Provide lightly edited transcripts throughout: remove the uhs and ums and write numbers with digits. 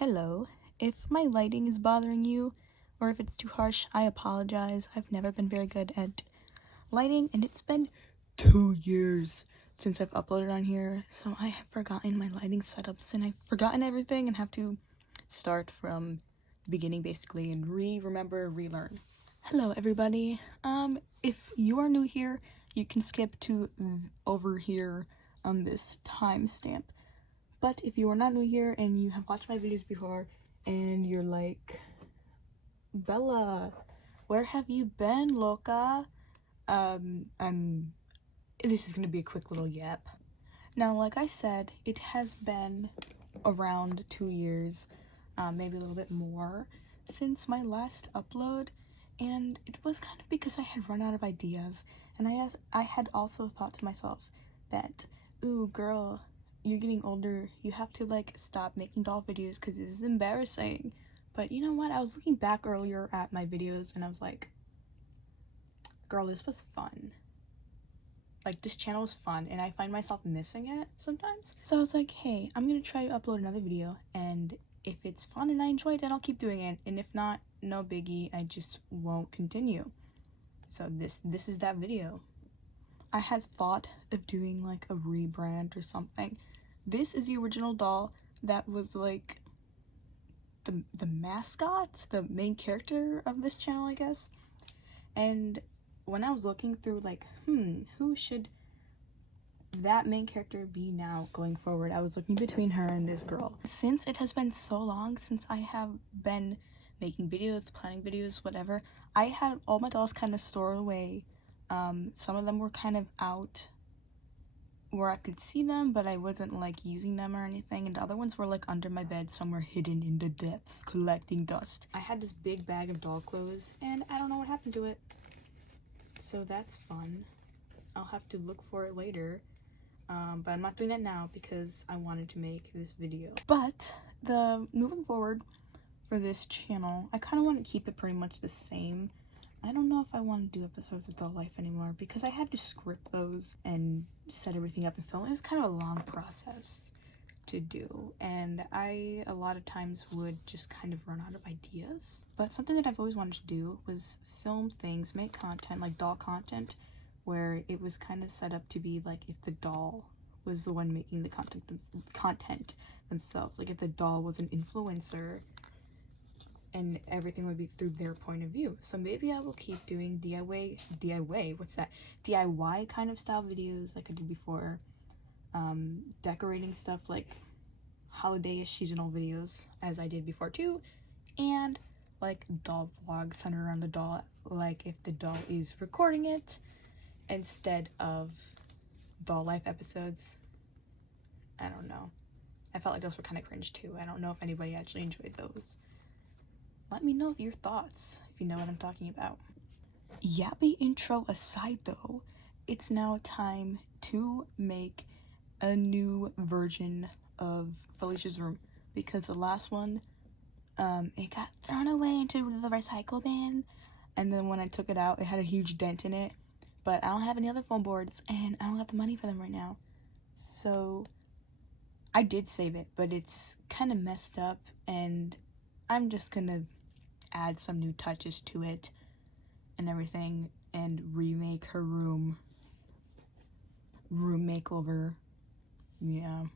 Hello. If my lighting is bothering you, or if it's too harsh, I apologize. I've never been very good at lighting, and it's been 2 years since I've uploaded on here, so I have forgotten my lighting setups, and I've forgotten everything and have to start from the beginning basically and relearn. Hello everybody. If you are new here, you can skip to over here on this timestamp. But if you are not new here and you have watched my videos before and you're like, Bella, where have you been, loca? This is gonna be a quick little yap. Now, like I said, it has been around 2 years, maybe a little bit more, since my last upload, and it was kind of because I had run out of ideas, and I had also thought to myself that, ooh, girl, you're getting older, you have to like stop making doll videos because this is embarrassing. But you know what, I was looking back earlier at my videos and I was like, girl, this was fun. Like, this channel was fun and I find myself missing it sometimes. So I was like, hey, I'm gonna try to upload another video, and if it's fun and I enjoy it, then I'll keep doing it, and if not, no biggie, I just won't continue. So this is that video. I had thought of doing like a rebrand or something. This is the original doll that was like the mascot, the main character of this channel, I guess. And when I was looking through like, who should that main character be now going forward, I was looking between her and this girl. Since it has been so long since I have been making videos, planning videos, whatever, I had all my dolls kind of stored away. Some of them were kind of out where I could see them, but I wasn't like using them or anything, and the other ones were like under my bed somewhere hidden in the depths collecting dust. I had this big bag of doll clothes and I don't know what happened to it, so that's fun. I'll have to look for it later, but I'm not doing that now because I wanted to make this video. But moving forward for this channel, I kind of want to keep it pretty much the same. I don't know if I want to do episodes of Doll Life anymore because I had to script those and set everything up and film. It was kind of a long process to do, and I a lot of times would just kind of run out of ideas. But something that I've always wanted to do was film things, make content, like doll content, where it was kind of set up to be like if the doll was the one making the content themselves, like if the doll was an influencer and everything would be through their point of view. So maybe I will keep doing DIY kind of style videos like I did before, decorating stuff like holiday-ish seasonal videos as I did before too, and like doll vlogs centered around the doll, like if the doll is recording it instead of doll life episodes. I don't know, I felt like those were kind of cringe too. I don't know if anybody actually enjoyed those. Let me know your thoughts if you know what I'm talking about. Yappy intro aside though, it's now time to make a new version of Felicia's room because the last one, it got thrown away into the recycle bin, and then when I took it out, it had a huge dent in it, but I don't have any other foam boards and I don't have the money for them right now. So I did save it, but it's kind of messed up, and I'm just gonna add some new touches to it and everything and remake her room makeover. Yeah,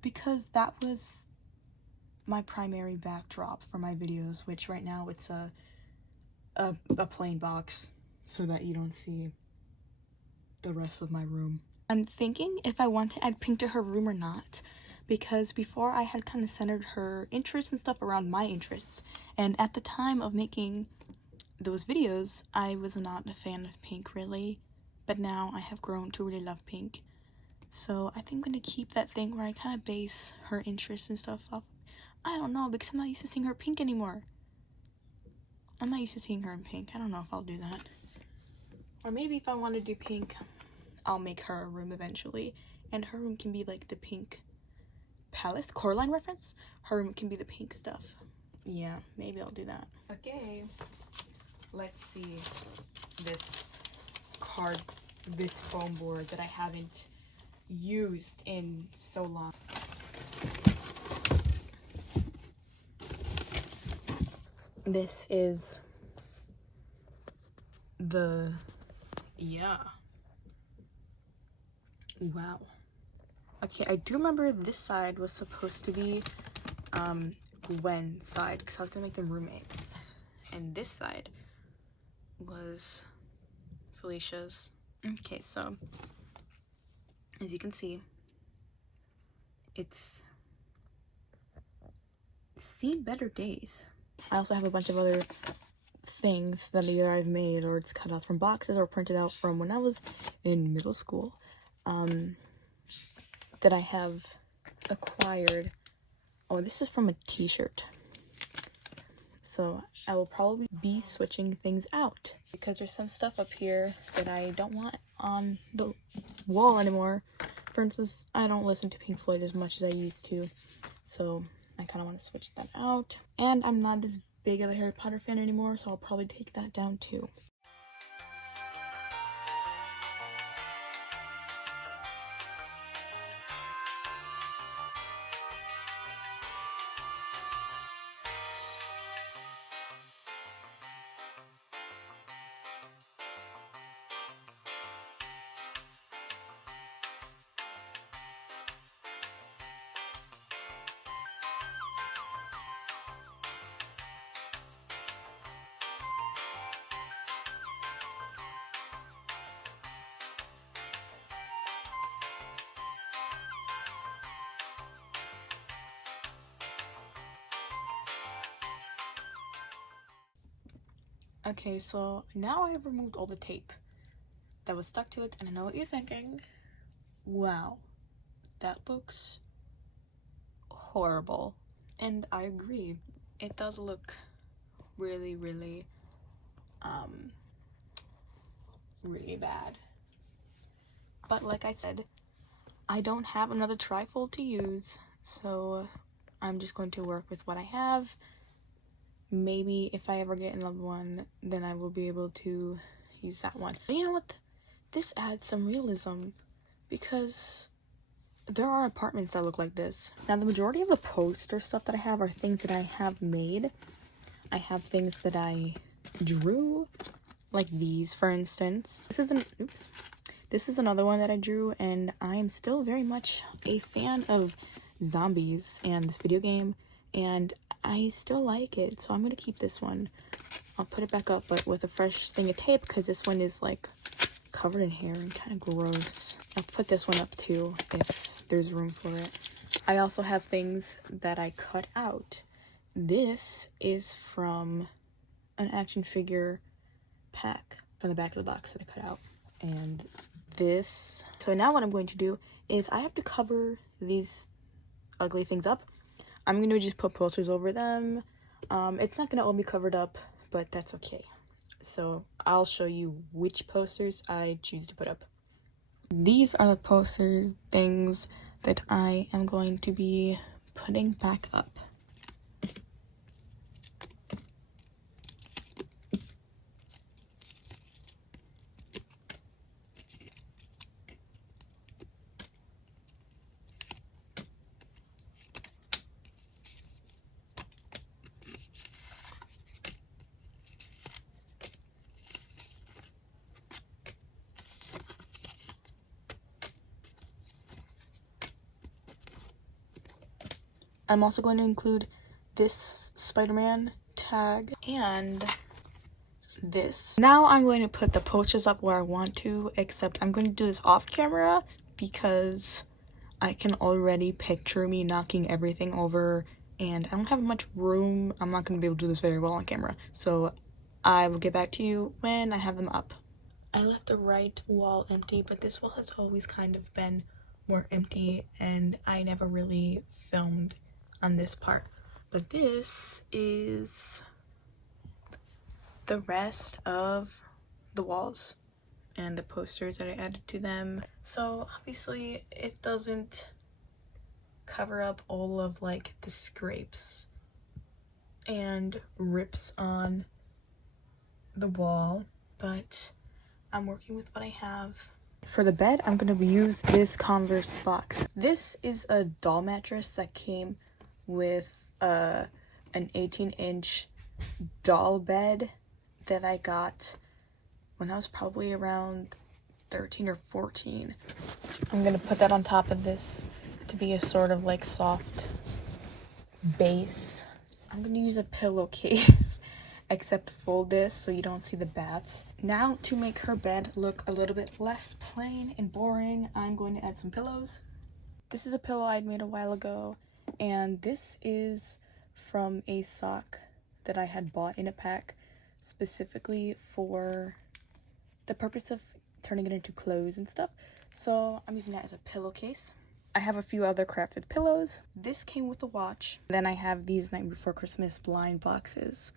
because that was my primary backdrop for my videos, which right now it's a plain box so that you don't see the rest of my room. I'm thinking if I want to add pink to her room or not, because before I had kind of centered her interests and stuff around my interests, and at the time of making those videos I was not a fan of pink really, but now I have grown to really love pink. So I think I'm going to keep that thing where I kind of base her interests and stuff off. I don't know, because I'm not used to seeing her pink anymore. I'm not used to seeing her in pink. I don't know if I'll do that. Or maybe if I want to do pink, I'll make her a room eventually, and her room can be like the pink Palace Coraline reference. Her room can be the pink stuff. Yeah, maybe I'll do that. Okay, let's see this foam board that I haven't used in so long. This is the, yeah. Wow. Okay, I do remember this side was supposed to be Gwen's side because I was gonna make them roommates, and this side was Felicia's. Okay, so as you can see, it's seen better days. I also have a bunch of other things that either I've made or it's cut out from boxes or printed out from when I was in middle school, that I have acquired. Oh, this is from a t-shirt. So I will probably be switching things out because there's some stuff up here that I don't want on the wall anymore. For instance, I don't listen to Pink Floyd as much as I used to, so I kind of want to switch that out. And I'm not as big of a Harry Potter fan anymore, so I'll probably take that down too. Okay, so now I have removed all the tape that was stuck to it, and I know what you're thinking. Wow, that looks horrible. And I agree. It does look really, really, really bad. But like I said, I don't have another trifold to use, so I'm just going to work with what I have. Maybe if I ever get another one, then I will be able to use that one. But you know what? This adds some realism because there are apartments that look like this. Now, the majority of the poster stuff that I have are things that I have made. I have things that I drew, like these, for instance. This is another one that I drew, and I am still very much a fan of zombies and this video game, and I still like it, so I'm gonna keep this one. I'll put it back up, but with a fresh thing of tape, because this one is like covered in hair and kind of gross. I'll put this one up too if there's room for it. I also have things that I cut out. This is from an action figure pack from the back of the box that I cut out. And this. So now what I'm going to do is I have to cover these ugly things up. I'm going to just put posters over them. It's not going to all be covered up, but that's okay. So I'll show you which posters I choose to put up. These are the posters, things that I am going to be putting back up. I'm also going to include this Spider-Man tag and this. Now I'm going to put the posters up where I want to, except I'm going to do this off camera because I can already picture me knocking everything over and I don't have much room. I'm not going to be able to do this very well on camera. So I will get back to you when I have them up. I left the right wall empty, but this wall has always kind of been more empty and I never really filmed on this part. But this is the rest of the walls and the posters that I added to them. So obviously it doesn't cover up all of like the scrapes and rips on the wall, but I'm working with what I have. For the bed, I'm going to use this Converse box. This is a doll mattress that came with an 18-inch doll bed that I got when I was probably around 13 or 14. I'm gonna put that on top of this to be a sort of like soft base. I'm gonna use a pillowcase except fold this so you don't see the bats. Now, to make her bed look a little bit less plain and boring, I'm going to add some pillows. This is a pillow I'd made a while ago, and this is from a sock that I had bought in a pack specifically for the purpose of turning it into clothes and stuff. So I'm using that as a pillowcase. I have a few other crafted pillows. This came with a watch. Then I have these Night Before Christmas blind boxes.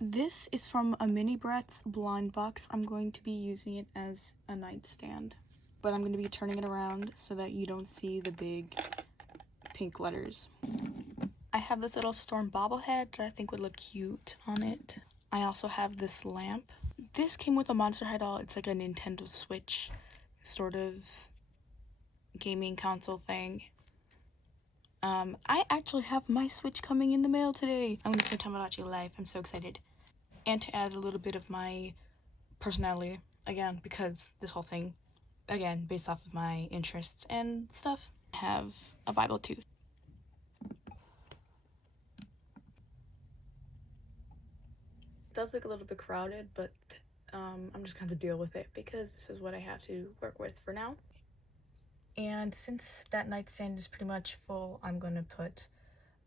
This is from a Mini Bratz blind box. I'm going to be using it as a nightstand, but I'm going to be turning it around so that you don't see the big pink letters. I have this little storm bobblehead that I think would look cute on it. I also have this lamp. This came with a Monster High doll. It's like a Nintendo Switch sort of gaming console thing. I actually have my Switch coming in the mail today. I'm going to play Tamagotchi live. I'm so excited. And to add a little bit of my personality, again, because this whole thing, again, based off of my interests and stuff, I have a Bible too. It does look a little bit crowded, but I'm just going to deal with it because this is what I have to work with for now. And since that nightstand is pretty much full, I'm going to put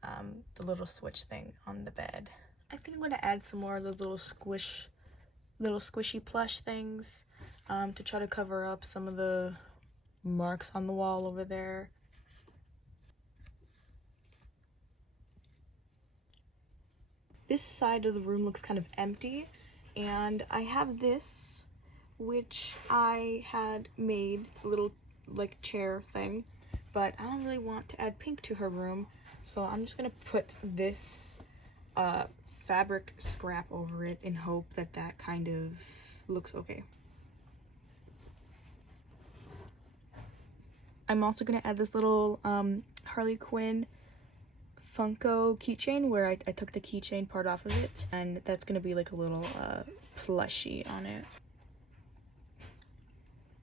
the little switch thing on the bed. I think I'm going to add some more of those little squishy plush things to try to cover up some of the marks on the wall over there. This side of the room looks kind of empty, and I have this, which I had made. It's a little like chair thing, but I don't really want to add pink to her room, so I'm just gonna put this fabric scrap over it and hope that that kind of looks okay. I'm also gonna add this little Harley Quinn Funko keychain where I took the keychain part off of it, and that's gonna be like a little plushie on it.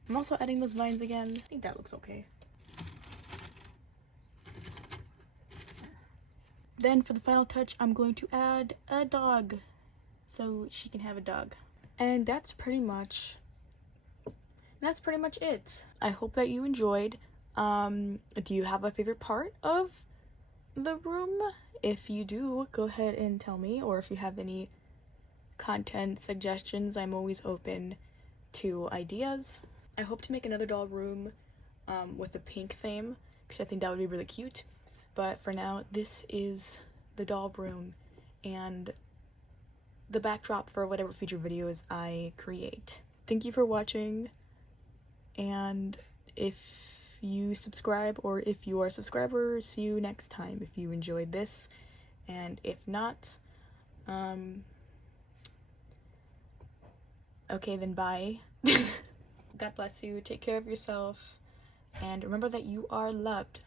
I'm also adding those vines again. I think that looks okay. Then for the final touch, I'm going to add a dog so she can have a dog. And that's pretty much it. I hope that you enjoyed. Do you have a favorite part of the room? If you do, go ahead and tell me, or if you have any content suggestions, I'm always open to ideas. I hope to make another doll room with a pink theme, because I think that would be really cute. But for now, this is the doll room and the backdrop for whatever future videos I create. Thank you for watching, and if you subscribe, or if you are a subscriber, see you next time if you enjoyed this, and if not, okay, then bye. God bless you, take care of yourself, and remember that you are loved.